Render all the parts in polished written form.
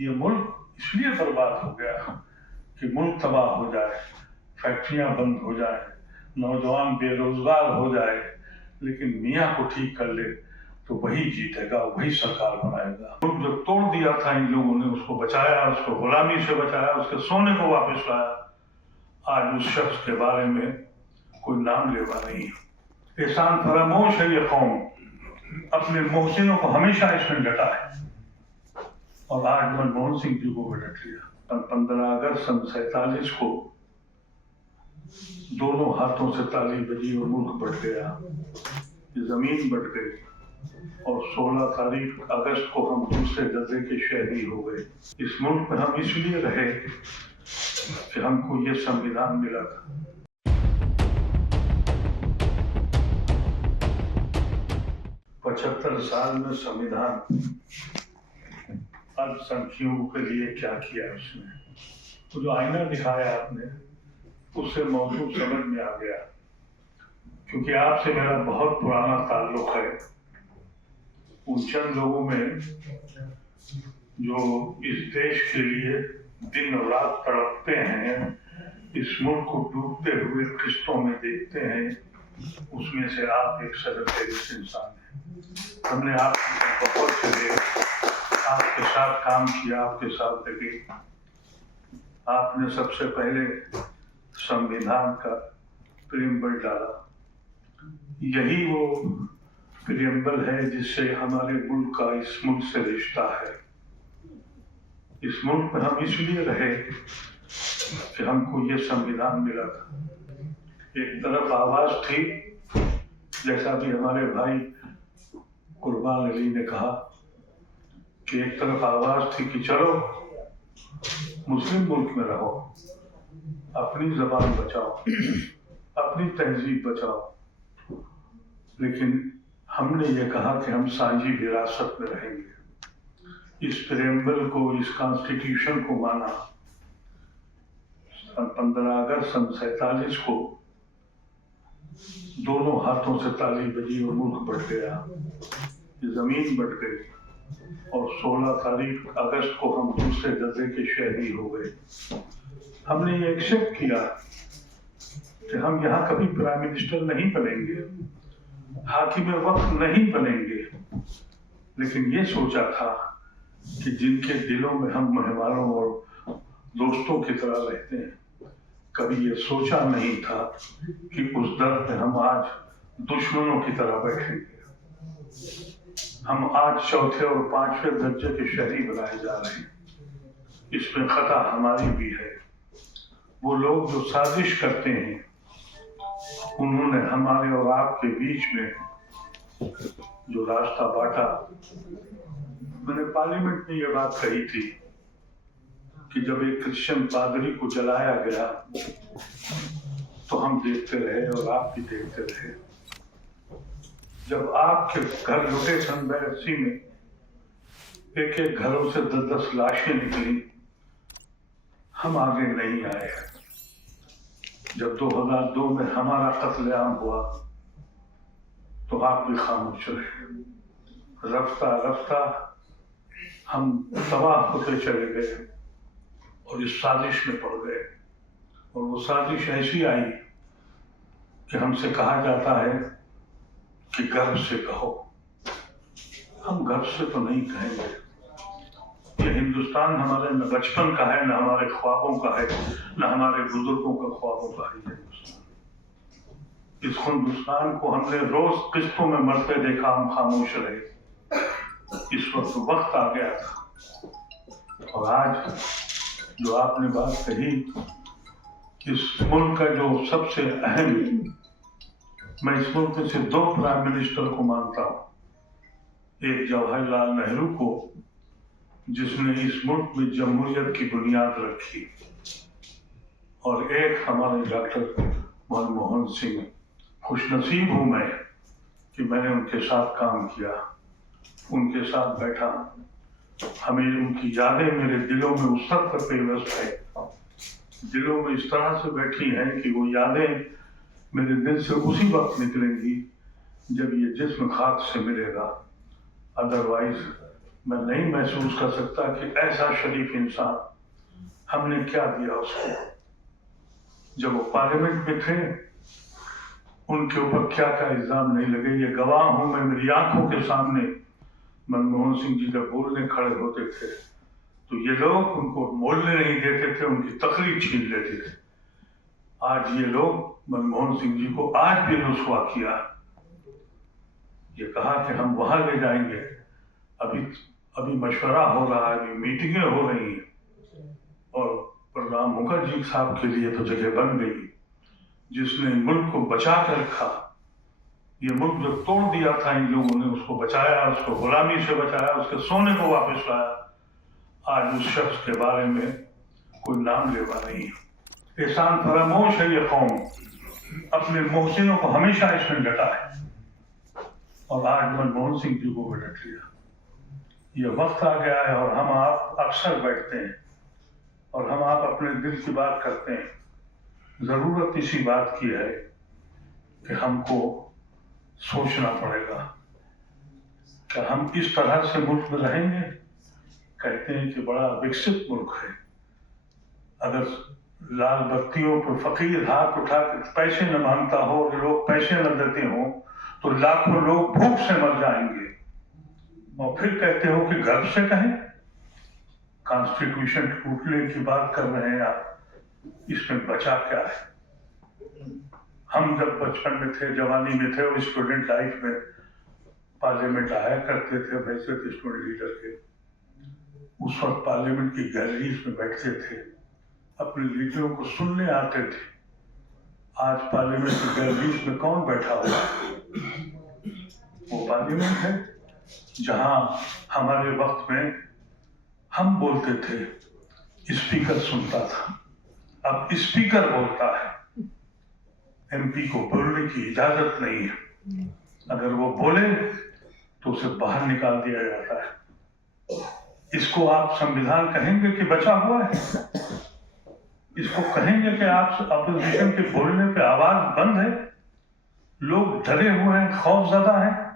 ये मुल्क इसलिए बर्बाद हो गया कि मुल्क तबाह हो जाए, फैक्ट्रियां बंद हो जाए, नौजवान बेरोजगार हो जाए, लेकिन मियाँ को ठीक कर ले तो वही जीतेगा, वही सरकार बनाएगा। मुल्क जो तोड़ दिया था इन लोगों ने, उसको बचाया, उसको गुलामी से बचाया, उसके सोने को वापस लाया। आज उस शख्स के बारे में कोई नाम लेवा नहीं। एहसान फरामोश है ये कौम, अपने मोहसिनों को हमेशा इसमें डटा है, और आज मनमोहन सिंह जी को भी डट लिया। 15 अगस्त सन 47 को दोनों हाथों से ताली बजी और मुल्क बट गया, ये जमीन बट गई, और 16 तारीख अगस्त को हम दूसरे दर्जे के शहरी हो गए। इस मुल्क में हम इसलिए रहे कि हमको ये संविधान मिला था। 75 साल में संविधान अल्पसंख्यकों के लिए क्या किया उसने, तो जो आईना दिखाया आपने, उससे मौजूद समझ में आ गया। क्योंकि आपसे मेरा बहुत पुराना ताल्लुक है, उन चंद लोगों में जो इस देश के लिए दिन और रात तड़पते हैं, इस मुल्क को डूबते हुए किस्तों में देखते हैं, उसमें से आप एक सदफेरिस्त इंसान हैं। हमने आपके बहुत से आपके साथ काम किया, आपके साथ लगे। आपने सबसे पहले संविधान का प्रीएम्बल डाला। यही वो प्रीएम्बल है जिससे हमारे मुल्क का इस मुल्क से रिश्ता है। इस मुल्क में हम इसलिए रहे कि हमको ये संविधान मिला था। एक तरफ आवाज थी, जैसा कि हमारे भाई कुर्बान अली ने कहा, कि एक तरफ आवाज थी कि चलो मुस्लिम मुल्क में रहो, अपनी जबान बचाओ, अपनी तहजीब बचाओ, लेकिन हमने ये कहा कि हम साझी विरासत में रहेंगे। इस प्रेम्बल को, इस कॉन्स्टिट्यूशन को माना। 15 अगस्त सन 47 को दोनों हाथों से ताली बजी और मुल्क बट गया, ये जमीन बट गई, और 16 तारीख अगस्त को हम दूसरे दर्जे के शहरी हो गए। हमने ये एक्सेप्ट किया कि हम यहाँ कभी प्राइम मिनिस्टर नहीं बनेंगे, हाकिम वक्त नहीं बनेंगे, लेकिन ये सोचा था कि जिनके दिलों में हम मेहमानों और दोस्तों की तरह रहते हैं, कभी ये सोचा नहीं था कि उस दर पे हम आज दुश्मनों की तरह बैठेंगे। हम आज चौथे और 5वें दर्जे के शहरी बनाए जा रहे हैं। इसमें खता हमारी भी है। वो लोग जो साजिश करते हैं, उन्होंने हमारे और आपके बीच में जो रास्ता बांटा। मैंने पार्लियामेंट में ये बात कही थी कि जब एक क्रिश्चियन पादरी को जलाया गया तो हम देखते रहे और आप भी देखते रहे। जब आपके घर लुटे सन 82 में, एक एक घरों से 10-10 लाशें निकली, हम आगे नहीं आए। जब 2002 में हमारा कत्लेआम हुआ तो आप भी खामोश रहे। रफ्ता रफ्ता हम तबाह होते चले गए और इस साजिश में पड़ गए। और वो साजिश ऐसी आई कि हमसे कहा जाता है कि गर्व से कहो। हम गर्व से तो नहीं कहेंगे। ये हिंदुस्तान हमारे न बचपन का है, न हमारे ख्वाबों का है, न हमारे बुजुर्गों का ख्वाबों का है। इस हिंदुस्तान को हमने रोज किस्तों में मरते देखा, हम खामोश रहे। इस वक्त आ गया था। और आज जो आपने बात कही, इस मुल्क का जो सबसे अहम, मैं इस मुल्क में से 2 प्राइम मिनिस्टर को मानता हूँ। एक जवाहरलाल नेहरू को, जिसने इस मुल्क में जमहूरियत की बुनियाद रखी, और एक हमारे डॉक्टर मनमोहन सिंह। खुशनसीब हूँ मैं कि मैंने उनके साथ काम किया, उनके साथ बैठा। हमें उनकी यादें मेरे दिलों में उस हद तक पेवस्त है, दिलों में इस तरह से बैठी हैं कि वो यादें मेरे दिल से उसी वक्त निकलेंगी जब ये जिस्म खाक से मिलेगा। अदरवाइज मैं नहीं महसूस कर सकता कि ऐसा शरीफ इंसान हमने क्या दिया उसको। जब वो पार्लियामेंट में थे उनके ऊपर क्या क्या इल्जाम नहीं लगे, ये गवाह हूं मैं, मेरी आंखों के सामने मनमोहन सिंह जी जब बोलने खड़े होते थे तो ये लोग उनको बोलने नहीं देते थे, उनकी तकरीर छीन लेते थे। आज ये लोग मनमोहन सिंह जी को आज भी रुस्वा किया, ये कहा कि हम वहां ले जाएंगे। अभी मशवरा हो रहा है, अभी मीटिंगें हो रही हैं और प्रणब मुखर्जी साहब के लिए तो जगह बन गई, जिसने मुल्क को बचा कर रखा। ये मुल्क जो तोड़ दिया था इन लोगों ने, उसको बचाया, उसको गुलामी से बचाया, उसके सोने को वापस लाया। आज उस शख्स के बारे में कोई नाम लेवा नहीं है। एहसान फरामोश है ये कौम, अपने मोहसिनों को हमेशा इसमें डटा है और आज मनमोहन सिंह जी को भी डट लिया। ये वक्त आ गया है और हम आप अक्सर बैठते हैं और हम आप अपने दिल की बात करते हैं। जरूरत इसी बात की है कि हमको सोचना पड़ेगा कि हम इस तरह से मुल्क में रहेंगे। कहते हैं कि बड़ा विकसित मुल्क है, अगर लाल बत्तियों पर फकीर हाथ उठा के पैसे न मांगता हो और लोग पैसे न देते हो तो लाखों लोग भूख से मर जाएंगे। और फिर कहते हो कि गर्व से कहें। कॉन्स्टिट्यूशन टूटने की बात कर रहे हैं आप, इसमें बचा क्या है? हम जब बचपन में थे, जवानी में थे और स्टूडेंट लाइफ में पार्लियामेंट आया करते थे, वैसे थे स्टूडेंट लीडर के, उस वक्त पार्लियामेंट की गैलरीज में बैठते थे, अपने लीडरों को सुनने आते थे। आज पार्लियामेंट की गैलरीज में कौन बैठा हुआ है? वो पार्लियामेंट है जहां हमारे वक्त में हम बोलते थे, स्पीकर सुनता था, अब स्पीकर बोलता है। एमपी को बोलने की इजाजत नहीं है, अगर वो बोले तो उसे बाहर निकाल दिया जाता है। इसको आप संविधान कहेंगे कि बचा हुआ है? इसको कहेंगे कि आप अपोजिशन के बोलने पे आवाज बंद है? लोग डरे हुए हैं, खौफजदा हैं।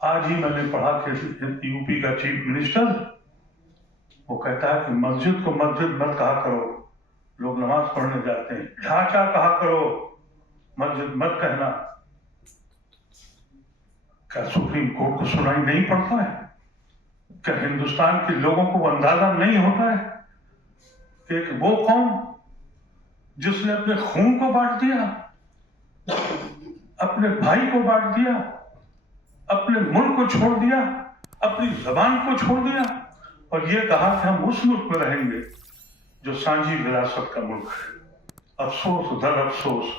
आज ही मैंने पढ़ा कि यूपी का चीफ मिनिस्टर वो कहता है कि मस्जिद को मस्जिद मत कहा करो, लोग नमाज पढ़ने जाते हैं, ढांचा कहा करो, मस्जिद मत कहना। क्या सुप्रीम कोर्ट को सुनाई नहीं पड़ता है? क्या हिंदुस्तान के लोगों को अंदाजा नहीं होता है कि एक वो कौम जिसने अपने खून को बांट दिया, अपने भाई को बांट दिया, अपने मुल्क को छोड़ दिया, अपनी जबान को छोड़ दिया और ये कहा कि हम उस मुल्क में रहेंगे जो सांझी विरासत का मुल्क है। अफसोस दर अफसोस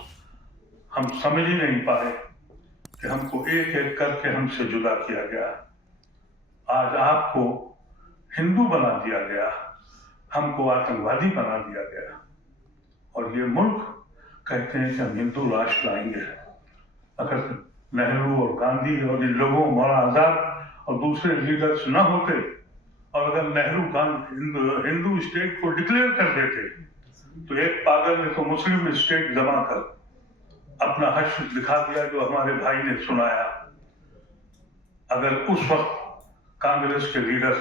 हम समझ ही नहीं पाए कि हमको एक एक करके हमसे जुदा किया गया। आज आपको हिंदू बना दिया गया, हमको आतंकवादी बना दिया गया और ये मुल्क कहते हैं कि हम हिंदू राष्ट्र लाएंगे। अगर नेहरू और गांधी और इन लोगों, मौलाना आजाद और दूसरे लीडर्स न होते और अगर नेहरू हिंदू स्टेट को डिक्लेयर कर देते तो एक पागल ने तो मुस्लिम स्टेट जमा कर अपना हर्ष दिखा दिया जो हमारे भाई ने सुनाया। अगर उस वक्त कांग्रेस के लीडर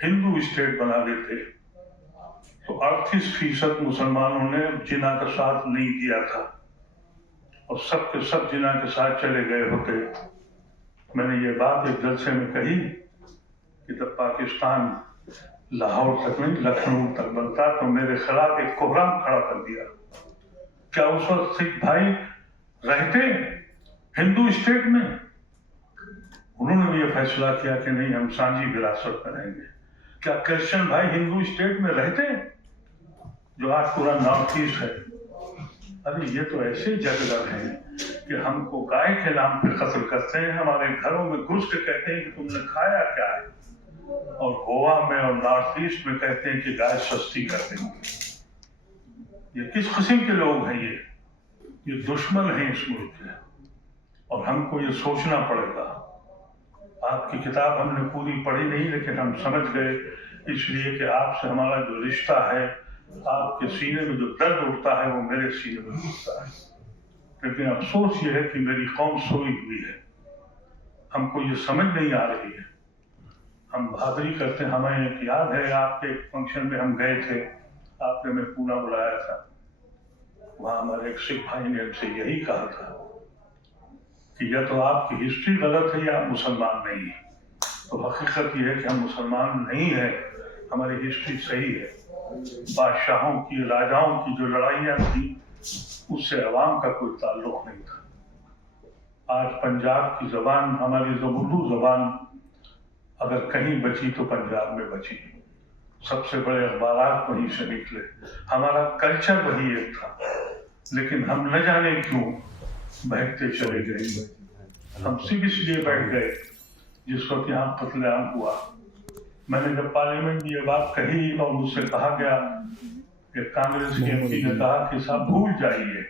हिंदू स्टेट बना देते तो 38% मुसलमानों ने जिना का साथ नहीं दिया था और सब के सब जिना के साथ चले गए होते। मैंने ये बात एक जलसे में कही कि जब पाकिस्तान लाहौर तक नहीं लखनऊ तक बनता तो मेरे खिलाफ एक कोहराम खड़ा कर दिया। क्या उस वक्त सिख भाई रहते हिंदू स्टेट में? उन्होंने भी ये फैसला किया कि नहीं, हम सांझी विरासत में रहेंगे। क्या क्रिश्चियन भाई हिंदू स्टेट में रहते जो आज पूरा नॉर्थ ईस्ट है? अरे ये तो ऐसे जगह हैं कि हमको गाय के नाम पे कत्ल करते हैं, हमारे घरों में घुस के कहते हैं कि तुमने खाया क्या है, और गोवा में और नॉर्थ ईस्ट में कहते हैं कि गाय सस्ती कर देंगे। ये किस किस्म के लोग हैं? ये दुश्मन हैं इस मुल्क के और हमको ये सोचना पड़ेगा। आपकी किताब हमने पूरी पढ़ी नहीं, लेकिन हम समझ गए इसलिए कि आपसे हमारा जो रिश्ता है, आपके सीने में जो दर्द उठता है वो मेरे सीने में उठता है। लेकिन अफसोस ये है कि मेरी कौम सोई हुई है, हमको ये समझ नहीं आ रही है हम बहादुरी करते हैं। हमें एक याद है, आपके फंक्शन में हम गए थे, आपने हमें पूना बुलाया था। वहाँ हमारे एक सिख भाई ने हमसे यही कहा था कि या तो आपकी हिस्ट्री गलत है या आप मुसलमान नहीं है। तो हकीकत यह है कि हम मुसलमान नहीं हैं, हमारी हिस्ट्री सही है। बादशाहों की, राजाओं की जो लड़ाइयाँ थी उससे अवाम का कोई ताल्लुक नहीं था। आज पंजाब की जबान, हमारी जो उर्दू जबान अगर कहीं बची तो पंजाब में बची। सबसे बड़े अखबारात वहीं से निकले, हमारा कल्चर वही एक था। लेकिन हम न जाने क्यों बहकते चले गए। हम सिर्फ इसलिए बैठ गए जिस वक्त यहाँ कत्लेआम हुआ। मैंने जब पार्लियामेंट में ये बात कही और मुझसे कहा गया कि कांग्रेस के एमपी ने कहा कि साहब भूल जाइए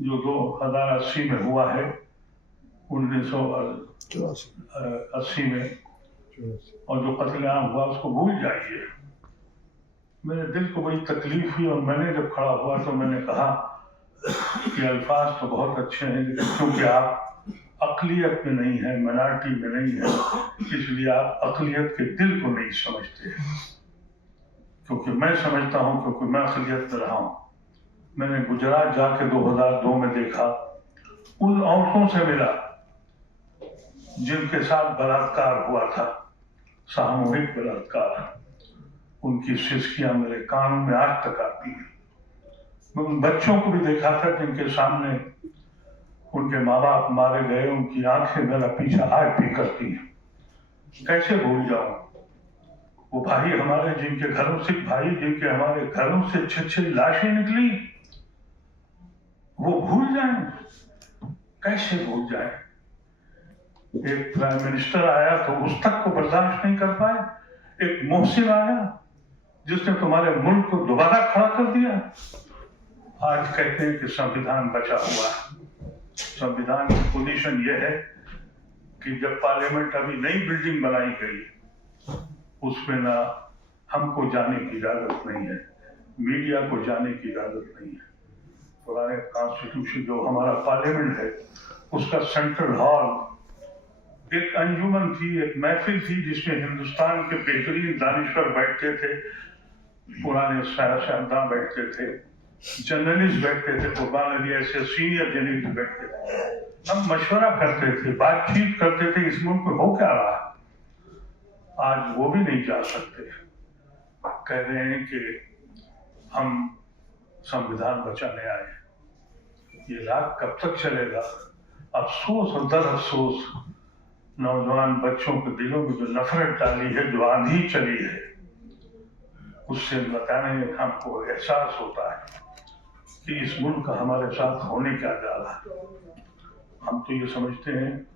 जो 2080 में हुआ है, 1980 में, और जो कत्लेआम हुआ उसको भूल जाइए। मेरे दिल को बड़ी तकलीफ हुई और मैंने जब खड़ा हुआ तो मैंने कहा कि अल्फाज तो बहुत अच्छे हैं, लेकिन क्योंकि आप अक़लियत में नहीं है, माइनॉरिटी में नहीं है, इसलिए आप अक़लियत के दिल को नहीं समझते। क्योंकि मैं समझता हूँ, क्योंकि मैं अक़लियत में रहा हूँ। मैंने गुजरात जाके 2002 में देखा, उन औरतों से मिला जिनके साथ बलात्कार हुआ था, सामूहिक बलात्कार। उनकी सिसकियां मेरे कान में आज तक आती हैं। मैं उन बच्चों को भी देखा था जिनके सामने उनके माँ बाप मारे गए, उनकी आंखें मेरा पीछा आज भी करती हैं। कैसे भूल जाऊं वो भाई हमारे, जिनके घरों से भाई, जिनके हमारे घरों से 6-6 लाशें निकली, वो भूल जाएं? कैसे भूल जाएं? एक प्राइम मिनिस्टर आया तो उस तक को बर्दाश्त नहीं कर पाए। एक मोहसिन आया जिसने तुम्हारे मुल्क को दोबारा खड़ा कर दिया। आज कहते हैं कि संविधान बचा हुआ है। संविधान की पोजीशन यह है कि जब पार्लियामेंट अभी नई बिल्डिंग बनाई गई, उसमें ना हमको जाने की इजाजत नहीं है, मीडिया को जाने की इजाजत नहीं है। पुराने कॉन्स्टिट्यूशन जो हमारा पार्लियामेंट है, उसका सेंट्रल हॉल एक अंजुमन थी, एक महफिल थी जिसमें हिंदुस्तान के बेहतरीन दानिश्वर बैठते थे, पुराने सियासतदान बैठते थे, जर्नलिस्ट बैठते थे, कुर्बान अली ऐसे सीनियर जर्नलिस्ट बैठते थे। हम मशवरा करते थे, बातचीत करते थे, इस मुल्क में हो क्या रहा है। आज वो भी नहीं जा सकते। कह रहे हैं कि हम संविधान बचाने आए। ये राग कब तक चलेगा? अफसोस और दर अफसोस, नौजवान बच्चों के दिलों में जो नफरत डाली है, जो आंधी चली है, उससे बताने हमको एहसास होता है कि इस मुल्क का हमारे साथ होने क्या जा रहा है। हम तो ये समझते हैं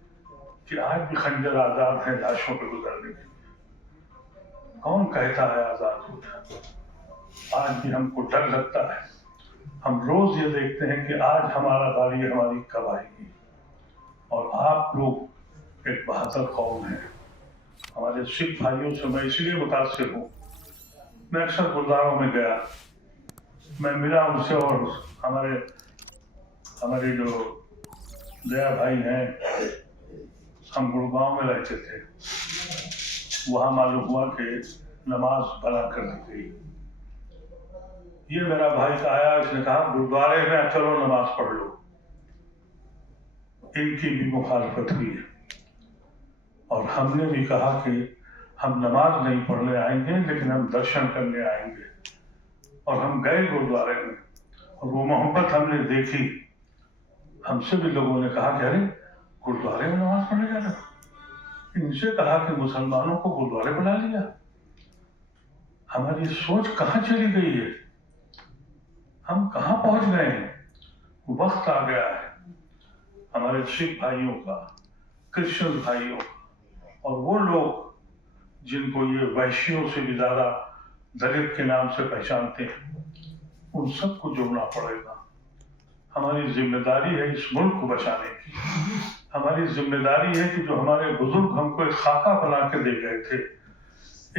कि आज भी खंजर आजाद है लाशों पे गुजरने के। कौन कहता है आजाद हो जाए? आज भी हमको डर लगता है। हम रोज ये देखते हैं कि आज हमारा बारी हमारी कब आएगी। और आप लोग एक बहादुर कौम है। हमारे सिख भाइयों से मैं इसलिए मुतासिर हूँ, मैं अक्सर गुरुद्वारों में गया, मैं मिला उनसे, और हमारे जो दया भाई हैं, हम गुड़गांव में रहते थे, वहाँ मालूम हुआ कि नमाज बना कर दी गई। ये मेरा भाई आया, इसने कहा गुरुद्वारे में चलो नमाज पढ़ लो। इनकी भी मुखालफत हुई है और हमने भी कहा कि हम नमाज नहीं पढ़ने आएंगे, लेकिन हम दर्शन करने आएंगे। और हम गए गुरुद्वारे में और वो मोहब्बत हमने देखी। हमसे भी लोगों ने कहा कि अरे गुरुद्वारे में नमाज पढ़ने जा रहे। इनसे कहा कि मुसलमानों को गुरुद्वारे बुला लिया। हमारी सोच कहाँ चली गई है? हम कहाँ पहुंच गए हैं? वक्त आ गया है हमारे सिख भाइयों का, क्रिश्चियन भाइयों का, और वो लोग जिनको ये वैश्यों से भी ज्यादा दलित के नाम से पहचानते हैं, उन सबको जुड़ना पड़ेगा। हमारी जिम्मेदारी है इस मुल्क को बचाने की। हमारी जिम्मेदारी है कि जो हमारे बुजुर्ग हमको एक खाका बना के दे गए थे,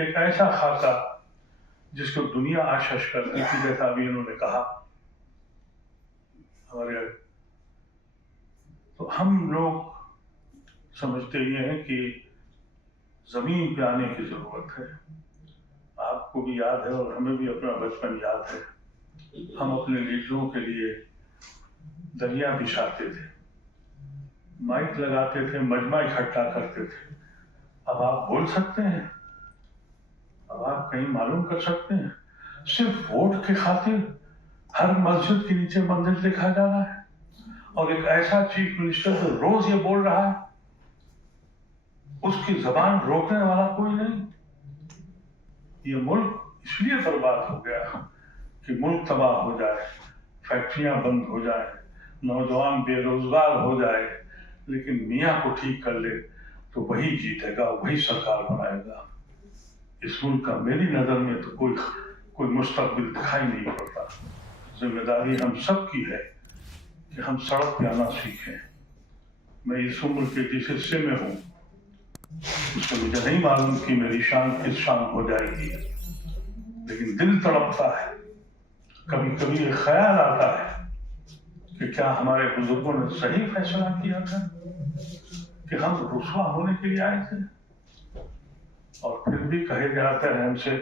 एक ऐसा खाका जिसको दुनिया आशीष करती थी, जैसा अभी इन्होंने कहा हमारे। तो हम लोग समझते ये हैं कि जमीन पे आने की जरूरत है। आपको भी याद है और हमें भी अपना बचपन याद है, हम अपने लीडरों के लिए दरिया बिछाते थे, माइक लगाते थे, मजमा इकट्ठा करते थे। अब आप बोल सकते हैं, अब आप कहीं मालूम कर सकते हैं, सिर्फ वोट के खातिर हर मस्जिद के नीचे मंदिर देखा जा रहा है और एक ऐसा चीफ मिनिस्टर जो रोज ये बोल रहा है, उसकी जबान रोकने वाला कोई नहीं। ये मुल्क इसलिए बर्बाद हो गया कि मुल्क तबाह हो जाए, फैक्ट्रियां बंद हो जाए, नौजवान बेरोजगार हो जाए, लेकिन मियाँ को ठीक कर ले तो वही जीतेगा, वही सरकार बनाएगा। इस मुल्क का मेरी नजर में तो कोई मुस्तकबिल दिखाई नहीं पड़ता। जिम्मेदारी हम सब की है कि हम सड़क पे आना सीखें। मैं इस उम्र के जिस हिस्से में हूँ उससे मुझे नहीं मालूम कि मेरी शान किस शान हो जाएगी, लेकिन दिल तड़पता है, कभी कभी ये ख्याल आता है कि क्या हमारे बुजुर्गों ने सही फैसला किया था कि हम रुसवा होने के लिए आए थे। और फिर भी कहे जाते हैं हमसे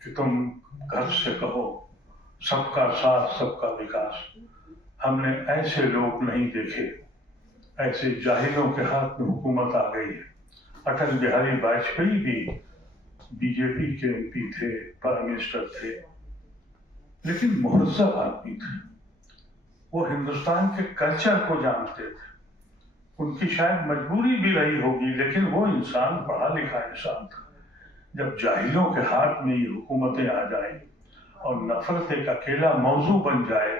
कि तुम घर से कहो सबका साथ सबका विकास। हमने ऐसे लोग नहीं देखे, ऐसे जाहिलों के हाथ में हुकूमत आ गई है। अटल बिहारी वाजपेयी भी बीजेपी के एमपी थे, प्राइम मिनिस्टर थे, लेकिन मुहज्जब आदमी थे। वो हिंदुस्तान के कल्चर को जानते थे। उनकी शायद मजबूरी भी रही होगी, लेकिन वो इंसान पढ़ा लिखा इंसान था। जब जाहिलों के हाथ में ये हुकूमतें आ जाए और नफरत एक अकेला मौजू बन जाए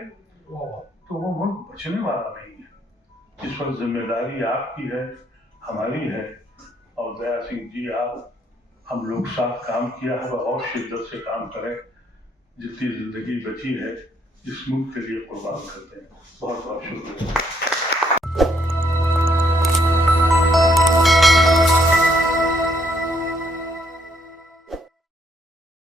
तो वो मुल्क बचने वाला नहीं है। इस वक्त जिम्मेदारी आपकी है, हमारी है, और दया सिंह जी आप हम लोग साथ काम किया है और शिद्दत से काम करें। जितनी जिंदगी बची है इस मुल्क के लिए कुर्बान करते हैं। बहुत बहुत शुक्रिया।